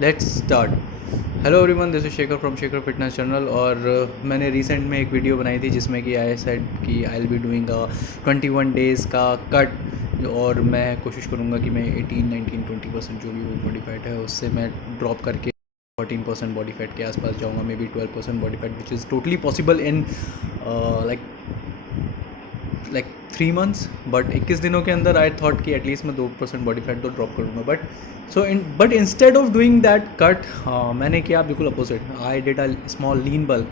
Let's start. Hello everyone, this is Shekhar from Shekhar fitness channel. और मैंने recent में एक वीडियो बनाई थी जिसमें कि आई सेड कि आई विल बी डूइंग 21 डेज़ का कट। और मैं कोशिश करूँगा कि मैं 18 19 20% जो भी वो बॉडी फैट है उससे मैं ड्रॉप करके 14% बॉडी फैट के आसपास जाऊँगा, may be 12% body fat, which is totally possible in like 3 months. But 21 दिनों के अंदर आई थॉट कि एटलीस्ट मैं 2% बॉडी फैट तो ड्रॉप करूँगा। But instead of doing that cut, मैंने किया बिल्कुल opposite. I did a small lean bulk.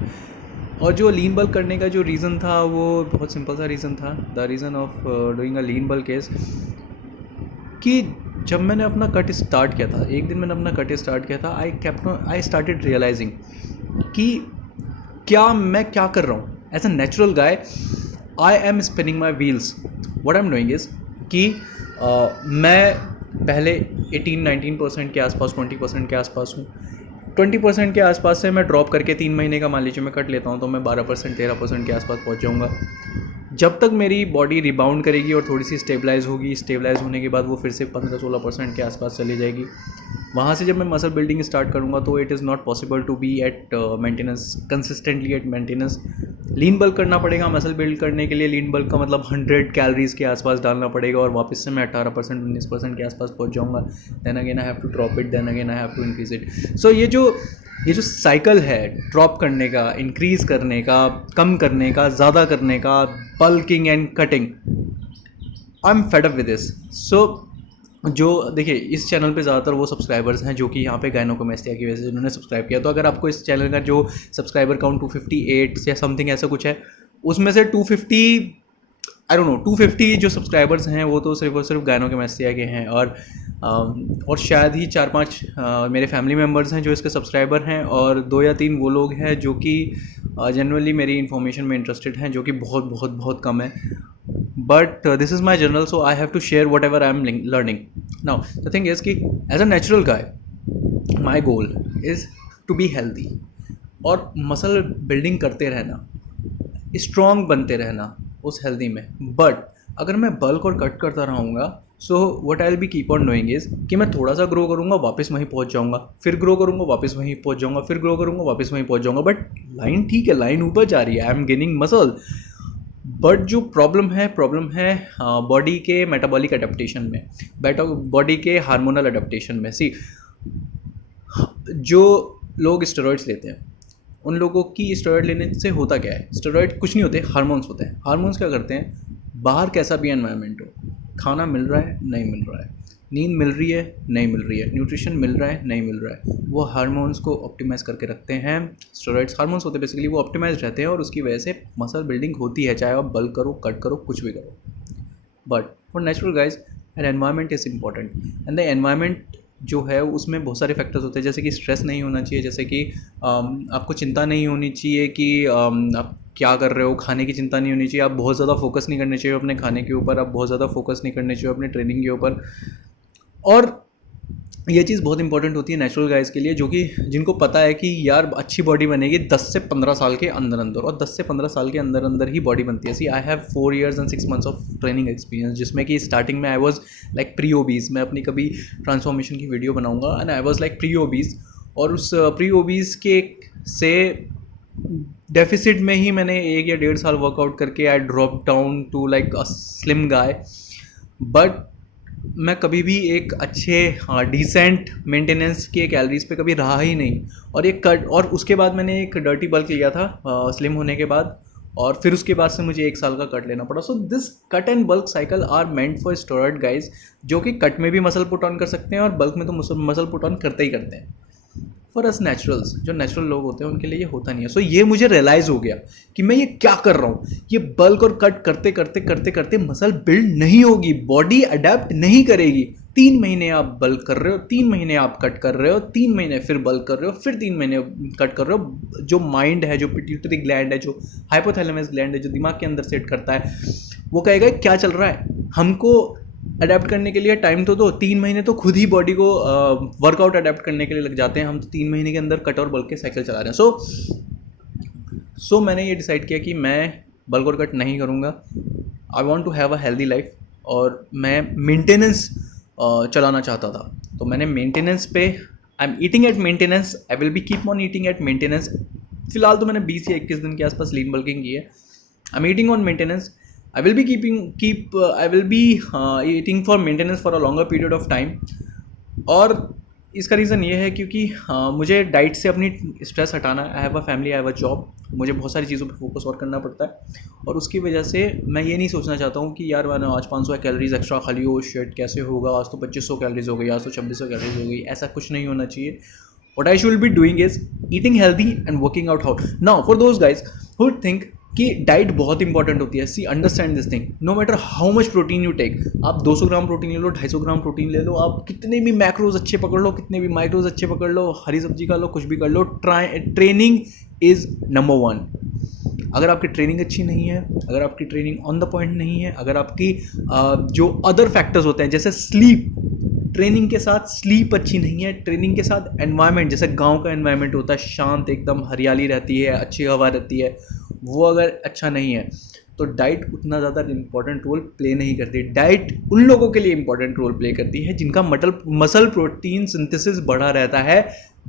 और जो लीन बल्क करने का जो रीज़न था वो बहुत सिंपल सा रीज़न था। The reason of doing a lean bulk is कि जब मैंने अपना कट स्टार्ट किया था, एक दिन मैंने अपना कट स्टार्ट किया था, आई स्टार्टेड रियलाइजिंग कि मैं क्या कर रहा हूँ। As a natural guy I am spinning my wheels. What I am doing is कि मैं पहले 18-19% के आसपास, 20% के आसपास हूँ। 20% के आसपास से मैं ड्रॉप करके 3 महीने का मान लीजिए मैं कट लेता हूँ तो मैं 12% 13% के आसपास पहुँच जाऊँगा। जब तक मेरी बॉडी रिबाउंड करेगी और थोड़ी सी स्टेबलाइज होगी, स्टेबलाइज होने के बाद वो फिर से 15-16% के आसपास चली जाएगी। वहाँ से जब मैं मसल बिल्डिंग स्टार्ट करूँगा तो it is not possible to be at maintenance, consistently at maintenance. Lean bulk करना पड़ेगा मसल बिल्ड करने के लिए। लीन बल्क का मतलब 100 कैलोरीज के आसपास डालना पड़ेगा और वापस से मैं 18% 19% के आसपास पहुँच जाऊँगा। Then again I have to drop it, then again I have to increase it. So ये जो साइकिल है ड्रॉप करने का, इंक्रीज़ करने का, कम करने का, ज़्यादा करने का, bulking and cutting, I am fed up with this. So जो देखिए, इस चैनल पे ज़्यादातर वो सब्सक्राइबर्स हैं जो कि यहाँ पे गायनोकोमेस्टिया की वजह से जिन्होंने सब्सक्राइब किया। तो अगर आपको इस चैनल का जो सब्सक्राइबर काउंट 258 या समथिंग ऐसा कुछ है, उसमें से 250, आई डोंट नो, 250 जो सब्सक्राइबर्स हैं वो तो सिर्फ और सिर्फ गायनोकोमेस्टिया के हैं। और शायद ही 4-5 मेरे फैमिली मेम्बर्स हैं जो इसके सब्सक्राइबर हैं, और 2 या 3 वो लोग हैं जो कि जनरली मेरी इन्फॉर्मेशन में इंटरेस्टेड हैं, जो कि बहुत बहुत बहुत कम है। But this is my journal, so I have to share whatever I am learning. Now the thing is कि as a natural guy my goal is to be healthy और मसल बिल्डिंग करते रहना, strong बनते रहना उस healthy में। But अगर मैं बल्क और कट करता रहूँगा, so what I will be keep on doing is कि मैं थोड़ा सा ग्रो करूँगा, वापस वहीं पहुँच जाऊँगा, फिर ग्रो करूँगा, वापस वहीं पहुँच जाऊँगा, फिर ग्रो करूँगा, वापस वहीं पहुँच जाऊँगा। बट लाइन ठीक है, लाइन ऊपर जा रही है, I M gaining muscle. But जो प्रॉब्लम है बॉडी के मेटाबॉलिक अडेप्टेशन में, बॉडी के हार्मोनल अडेप्टेशन में। सी, जो लोग स्टेरॉइड्स लेते हैं उन लोगों की स्टेरॉइड लेने से होता क्या है? स्टेरॉइड कुछ नहीं होते, हार्मोन्स होते हैं। हार्मोन्स क्या करते हैं? बाहर कैसा भी एनवायरनमेंट हो, खाना मिल रहा है नहीं मिल रहा है, नींद मिल रही है नहीं मिल रही है, न्यूट्रिशन मिल रहा है नहीं मिल रहा है, वो हार्मोन्स को ऑप्टिमाइज़ करके रखते हैं। स्टेरॉइड्स हार्मोन्स होते हैं बेसिकली, वो ऑप्टिमाइज रहते हैं और उसकी वजह से मसल बिल्डिंग होती है, चाहे आप बल्क करो, कट करो, कुछ भी करो। But for natural guys an environment is important. And the environment जो है उसमें बहुत सारे फैक्टर्स होते हैं, जैसे कि स्ट्रेस नहीं होना चाहिए, जैसे कि आपको चिंता नहीं होनी चाहिए कि आप क्या कर रहे हो, खाने की चिंता नहीं होनी चाहिए, आप बहुत ज़्यादा फोकस नहीं करने चाहिए अपने खाने के ऊपर, आप बहुत ज़्यादा फोकस नहीं करने चाहिए अपने ट्रेनिंग के ऊपर। और ये चीज़ बहुत इंपॉर्टेंट होती है नेचुरल गाइज के लिए, जो कि जिनको पता है कि यार अच्छी बॉडी बनेगी 10 से 15 साल के अंदर अंदर, और 10 से 15 साल के अंदर अंदर ही बॉडी बनती है। See, I have 4 years and 6 months of training experience, जिसमें कि स्टार्टिंग में I was like pre obese. मैं अपनी कभी ट्रांसफॉर्मेशन की वीडियो बनाऊंगा, and I was like pre obese. और उस प्री ओबीज के से डेफिसिट में ही मैंने 1 या 1.5 साल वर्कआउट करके I drop down to like a slim guy. But मैं कभी भी एक अच्छे डिसेंट मेंटेनेंस के कैलोरीज पे कभी रहा ही नहीं। और एक कट, और उसके बाद मैंने एक डर्टी बल्क लिया था स्लिम होने के बाद, और फिर उसके बाद से मुझे 1 साल का कट लेना पड़ा। So this cut and bulk cycle are meant for steroid guys, जो कि कट में भी मसल पुट ऑन कर सकते हैं और बल्क में तो मसल पुट ऑन करते ही करते हैं। फॉर अस नेचुरल्स, जो नेचुरल लोग होते हैं उनके लिए ये होता नहीं है। सो ये मुझे रियलाइज़ हो गया कि मैं ये क्या कर रहा हूँ। ये बल्क और कट करते करते करते करते मसल बिल्ड नहीं होगी, बॉडी अडेप्ट नहीं करेगी। 3 महीने आप बल्क कर रहे हो, 3 महीने आप कट कर रहे हो, 3 महीने फिर बल्क कर रहे हो, फिर 3 महीने कट कर रहे हो। जो माइंड है, जो पिट्यूटरी ग्लैंड है, जो हाइपोथैलेमस ग्लैंड है, जो दिमाग के अंदर सेट करता है, वो कहेगा क्या चल रहा है, हमको अडेप्ट करने के लिए टाइम तो दो। 3 महीने तो खुद ही बॉडी को वर्कआउट अडेप्ट करने के लिए लग जाते हैं, हम तो 3 महीने के अंदर कट और बल्क के साइकिल चला रहे हैं। सो मैंने ये डिसाइड किया कि मैं बल्क और कट नहीं करूँगा। I want to have a healthy life, और मैं मेंटेनेंस चलाना चाहता था। तो मैंने मेंटेनेंस पे I am eating at maintenance, I will be keep on eating at maintenance. फिलहाल तो मैंने 20 या 21 दिन के आसपास लीन बल्किंग की है. I am eating on maintenance. I will be I will be eating for maintenance for a longer period of time. और इसका रीज़न ये है क्योंकि मुझे डाइट से अपनी स्ट्रेस हटाना है. I have a family, I have a job. मुझे बहुत सारी चीज़ों पे फोकस और करना पड़ता है, और उसकी वजह से मैं ये नहीं सोचना चाहता हूँ कि यार मैंने आज 500 कैलोरीज एक्स्ट्रा खा ली, हो शिट कैसे होगा, आज तो 2500 कैलोरीज हो गई, आज तो 2600 कैलोरीज हो गई. ऐसा कुछ नहीं होना चाहिए. What I should be doing is eating healthy and working out hard. Now, for those guys who think कि डाइट बहुत इंपॉर्टेंट होती है, see understand this thing. No matter how much protein you take, आप 200 gram protein ले लो, 250 gram protein ले लो, आप कितने भी मैक्रोज अच्छे पकड़ लो, कितने भी माइक्रोज अच्छे पकड़ लो, हरी सब्जी खा लो, कुछ भी कर लो, ट्रेनिंग इज नंबर वन. अगर आपकी ट्रेनिंग अच्छी नहीं है, अगर आपकी ट्रेनिंग ऑन द पॉइंट नहीं है, अगर आपकी जो अदर फैक्टर्स होते हैं जैसे स्लीप, ट्रेनिंग के साथ स्लीप अच्छी नहीं है, ट्रेनिंग के साथ एनवायरनमेंट, जैसे गांव का एनवायरनमेंट होता है, शांत एकदम, हरियाली रहती है, अच्छी हवा रहती है, वो अगर अच्छा नहीं है तो डाइट उतना ज़्यादा इंपॉर्टेंट रोल प्ले नहीं करती. डाइट उन लोगों के लिए इंपॉर्टेंट रोल प्ले करती है जिनका मसल प्रोटीन सिंथेसिस बढ़ा रहता है,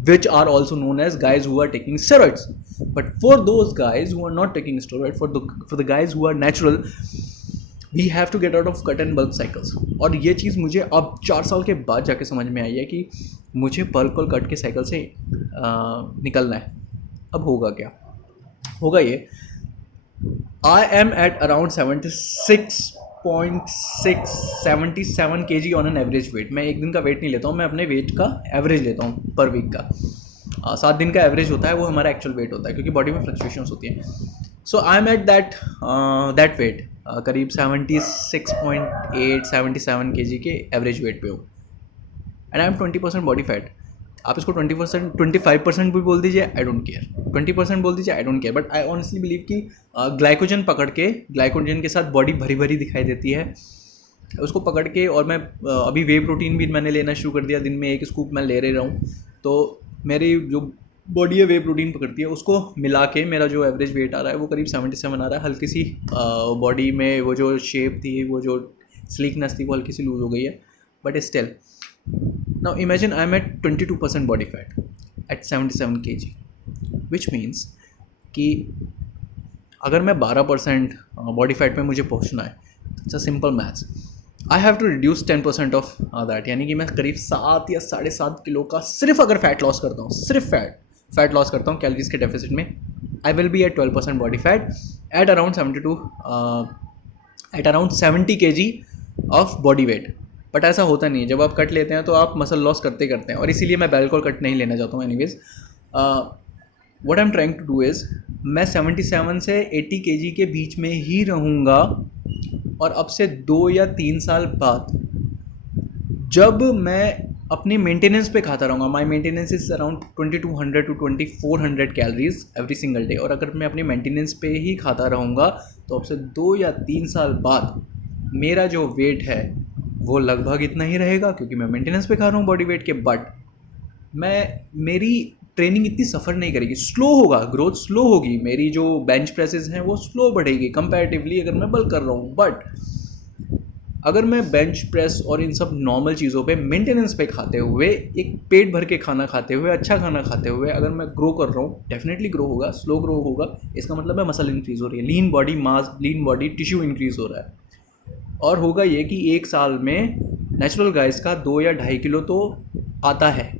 which are also known as guys who are taking steroids. But for those guys who are not taking steroids, for the guys who are natural, we have to get out of cut and bulk cycles. और ये चीज़ मुझे अब 4 साल के बाद जाके समझ में आई है कि मुझे बल्क और कट के साइकिल से निकलना है. अब होगा क्या? होगा ये, I am at around 77 kg on an average weight. मैं एक दिन का वेट नहीं लेता हूँ, मैं अपने वेट का एवरेज लेता हूँ पर वीक का. 7 दिन का एवरेज होता है, वो हमारा एक्चुअल वेट होता है क्योंकि बॉडी में फ्लक्चुएशंस होती हैं. So I am at that weight, करीब 76.8-77 kg के एवरेज वेट पे हूँ. And I am 20% body fat. आप इसको 20%, 25% भी बोल दीजिए, आई डोंट केयर. 20% बोल दीजिए, I don't care. But I honestly believe कि ग्लाइकोजन पकड़ के, ग्लाइकोजन के साथ बॉडी भरी भरी दिखाई देती है, उसको पकड़ के. और मैं अभी वे प्रोटीन भी मैंने लेना शुरू कर दिया, दिन में 1 स्कूप मैं ले रहा हूँ. तो मेरी जो बॉडी है वे प्रोटीन पकड़ती है, उसको मिला के मेरा जो एवरेज वेट आ रहा है वो करीब 77 आ रहा है. हल्की सी बॉडी में वो जो शेप थी, वो जो स्लीकनेस थी, वो हल्की सी लूज हो गई है, but still. Now imagine I am at 22% body fat at 77 kg, which means कि अगर मैं 12% बॉडी फैट पे मुझे पहुंचना है, it's a simple maths. I have to reduce 10% of that, यानी कि मैं करीब 7 या 7.5 किलो का सिर्फ अगर फैट लॉस करता हूँ, सिर्फ फैट लॉस करता हूँ कैलोरीज के डेफिसिट में, I will be at 12% body fat at around 70 kg of body weight. But ऐसा होता नहीं है. जब आप कट लेते हैं तो आप मसल लॉस करते हैं, और इसीलिए मैं बैल्क और कट नहीं लेना चाहता हूँ. Anyways, what I am trying to do is, मैं 77 से 80 kg के बीच में ही रहूँगा. और अब से 2 या 3 साल बाद जब मैं अपनी मेंटेनेंस पे खाता रहूँगा, my maintenance is around 2200 to 2400 calories every single day, और अगर मैं अपनी मेंटेनेंस पे ही खाता रहूँगा तो अब से 2 या 3 साल बाद मेरा जो वेट है वो लगभग इतना ही रहेगा, क्योंकि मैं मेंटेनेंस पे खा रहा हूँ बॉडी वेट के. बट मेरी ट्रेनिंग इतनी सफ़र नहीं करेगी, स्लो होगा, ग्रोथ स्लो होगी. मेरी जो बेंच प्रेसेस हैं वो स्लो बढ़ेगी कंपैरेटिवली अगर मैं बल्क कर रहा हूँ. बट अगर मैं बेंच प्रेस और इन सब नॉर्मल चीज़ों पे मेंटेनेंस पे खाते हुए, एक पेट भर के खाना खाते हुए, अच्छा खाना खाते हुए अगर मैं ग्रो कर रहा हूँ, डेफिनेटली ग्रो होगा, स्लो ग्रो होगा. इसका मतलब है मसल इंक्रीज़ हो रही है, lean body mass, lean body tissue increase हो रहा है. और होगा ये कि 1 साल में नेचुरल गाइस का 2 या 2.5 किलो तो आता है.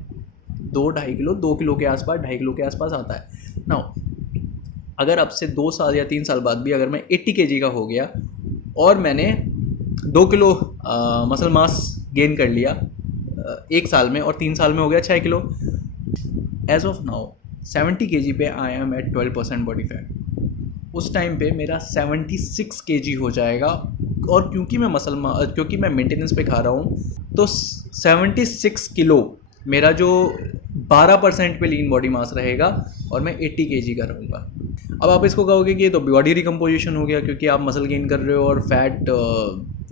2-2.5 किलो, 2 किलो के आसपास, 2.5 किलो के आसपास आता है. नाउ अगर अब से 2 साल या 3 साल बाद भी अगर मैं 80 kg का हो गया और मैंने 2 किलो मसल मास गेन कर लिया 1 साल में, और 3 साल में हो गया 6 किलो. एज ऑफ नाउ 70 kg पे I am at 12% body fat. उस टाइम पे मेरा 76 kg हो जाएगा. और क्योंकि मैं मेंटेनेंस पे खा रहा हूँ, तो 76 किलो मेरा जो 12% पे लीन बॉडी मास रहेगा, और मैं 80 kg का रहूँगा. अब आप इसको कहोगे कि ये तो बॉडी रिकम्पोजिशन हो गया, क्योंकि आप मसल गेन कर रहे हो और फैट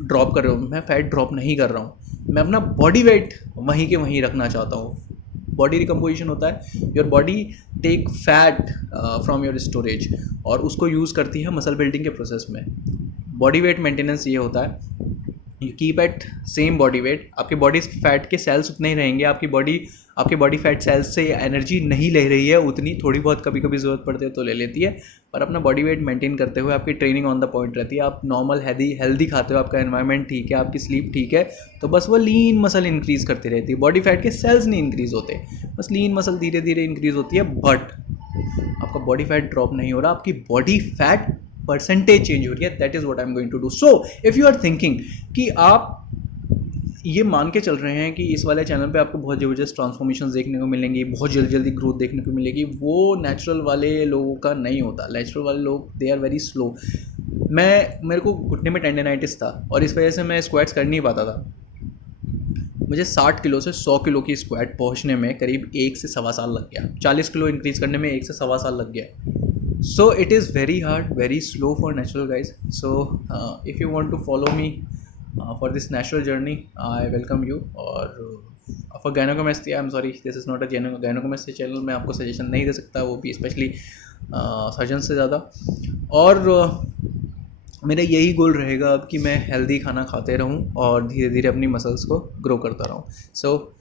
ड्रॉप कर रहे हो. मैं फैट ड्रॉप नहीं कर रहा हूँ, मैं अपना बॉडी वेट वहीं के वहीं रखना चाहता हूँ. बॉडी रिकम्पोजिशन होता है, your body take fat from your storage और उसको यूज़ करती है मसल बिल्डिंग के प्रोसेस में. बॉडी वेट मेंटेनेंस ये होता है. You keep at same body weight, आपके बॉडी फैट के सेल्स उतने ही रहेंगे, आपकी बॉडी फैट सेल्स से एनर्जी नहीं ले रही है उतनी, थोड़ी बहुत कभी कभी ज़रूरत पड़ती है तो ले लेती है, पर अपना बॉडी वेट मेंटेन करते हुए आपकी ट्रेनिंग ऑन द पॉइंट रहती है, आप नॉर्मल हेल्दी खाते हो, आपका एनवायरनमेंट ठीक है, आपकी स्लीप ठीक है, तो बस वो लीन मसल इंक्रीज़ करती रहती है, बॉडी फैट के सेल्स नहीं इंक्रीज़ होते, बस लीन मसल धीरे धीरे इंक्रीज़ होती है, बट आपका बॉडी फैट ड्रॉप नहीं हो रहा, आपकी बॉडी फैट परसेंटेज चेंज हो रही है। That is what I am going to do. So if you are thinking कि आप ये मान के चल रहे हैं कि इस वाले चैनल पे आपको बहुत ज़बरदस्त ट्रांसफॉर्मेशन देखने को मिलेंगी, बहुत जल्दी जल्दी ग्रोथ देखने को मिलेगी, वो नेचुरल वाले लोगों का नहीं होता। नेचुरल वाले लोग दे आर वेरी स्लो। मेरे को घुटने में टेंडेनाइटिस था और इस वजह से मैं स्क्वाट्स कर नहीं पाता था। मुझे 60 किलो से 100 किलो की स्क्वाट पहुंचने में करीब 1 से सवा साल लग गया, 40 किलो इंक्रीज़ करने में 1 से सवा साल लग गया। So it is very hard, very slow for natural guys. So if you want to follow me for this natural journey, I welcome you. और for gynecomastia, I am sorry, this is not a gynecomastia channel, मैं आपको suggestion नहीं दे सकता, वो भी specially surgeon से ज़्यादा। और मेरा यही गोल रहेगा अब कि मैं हेल्दी खाना खाते रहूं और धीरे धीरे अपनी मसल्स को ग्रो करता रहूं। So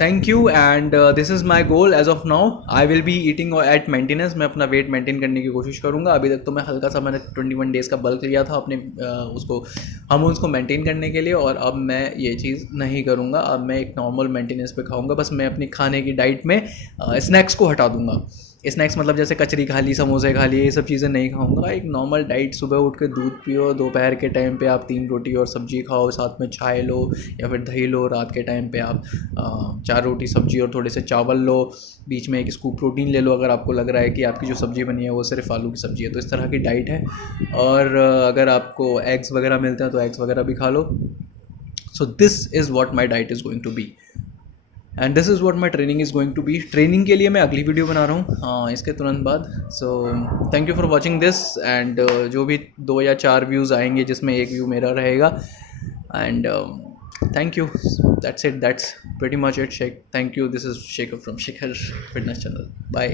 thank you, and this is my goal as of now. I will be eating at maintenance, मैं अपना वेट मेंटेन करने की कोशिश करूंगा। अभी तक तो मैं हल्का सा, मैंने 21 डेज़ का बल्क लिया था अपने उसको हार्मोन्स को मेंटेन करने के लिए, और अब मैं ये चीज़ नहीं करूंगा। अब मैं एक नॉर्मल मेंटेनेंस पे खाऊंगा, बस मैं अपनी खाने की डाइट में स्नैक्स को हटा दूंगा। स्नैक्स मतलब जैसे कचरी खा ली, समोसे खा लिए, ये सब चीज़ें नहीं खाऊंगा। एक नॉर्मल डाइट, सुबह उठ के दूध पियो, दोपहर के टाइम पे आप 3 रोटी और सब्जी खाओ, साथ में चाय लो या फिर दही लो, रात के टाइम पे आप 4 रोटी सब्जी और थोड़े से चावल लो, बीच में एक स्कूप प्रोटीन ले लो अगर आपको लग रहा है कि आपकी जो सब्ज़ी बनी है वो सिर्फ आलू की सब्ज़ी है। तो इस तरह की डाइट है। और अगर आपको एग्स वगैरह मिलते हैं तो एग्स वगैरह भी खा लो। So this is what my diet is going to be, and this is what my training is going to be. Training के लिए मैं अगली वीडियो बना रहा हूँ इसके तुरंत बाद। सो thank you for watching this, and जो भी 2 या 4 व्यूज़ आएंगे जिसमें एक व्यू मेरा रहेगा, and thank you, that's it, that's pretty much it. Sheikh, thank you, this is Shekhar from Shekhar fitness channel, bye.